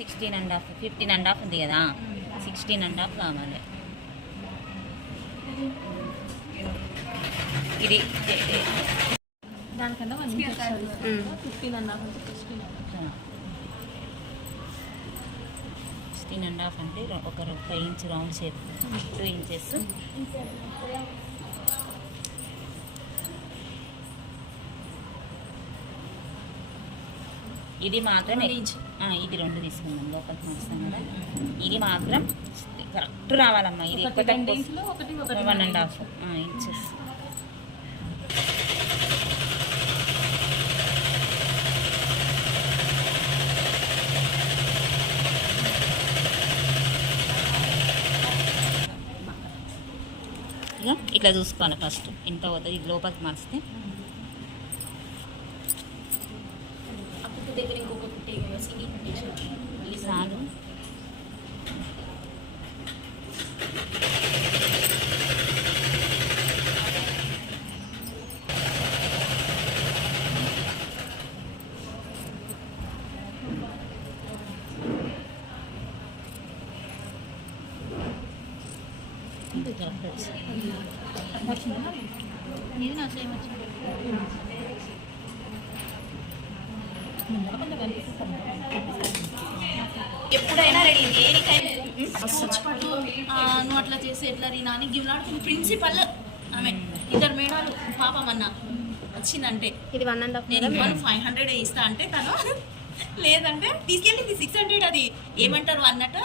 16.5 15.5 ఉంది కదా 16.5 కావాలి. ఇది దానికన్నా 15.5 16.5 అంటే ఒక 5 ఇంచ్ రౌండ్ షేప్ 2 ఇంచెస్. ఇది మాత్రం ఇది 2 తీసుకుందాం లోపలికి వస్తాం కదా. ఇది మాత్రం కరెక్ట్ రావాలమ్మా. ఇది 1.5 ఇంచెస్. ఇట్లా చూసుకోవాలి ఫస్ట్ ఎంత అవుతుంది. ఇది లోపలికి మరిస్తే దగ్గర ఇంకొకటి చాలు. ఇది నా సేమ్ వచ్చింది. ఎప్పుడైనా రెడీ దేనికైనా నువ్వు అట్లా చేసి ఎట్లా రీనా అని గివ్లాడుతుంది ప్రిన్సిపల్. ఆమె 2 మేడాలు పాపం అన్న వచ్చిందంటే ఇది 1.5 నేను 500 ఇస్తా అంటే తను లేదంటే తీసుకెళ్ళింది 600. అది ఏమంటారు అన్నట్టు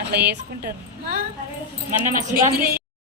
అట్లా చేసుకుంటారు. ఆ, మొన్న మా నెత్తిన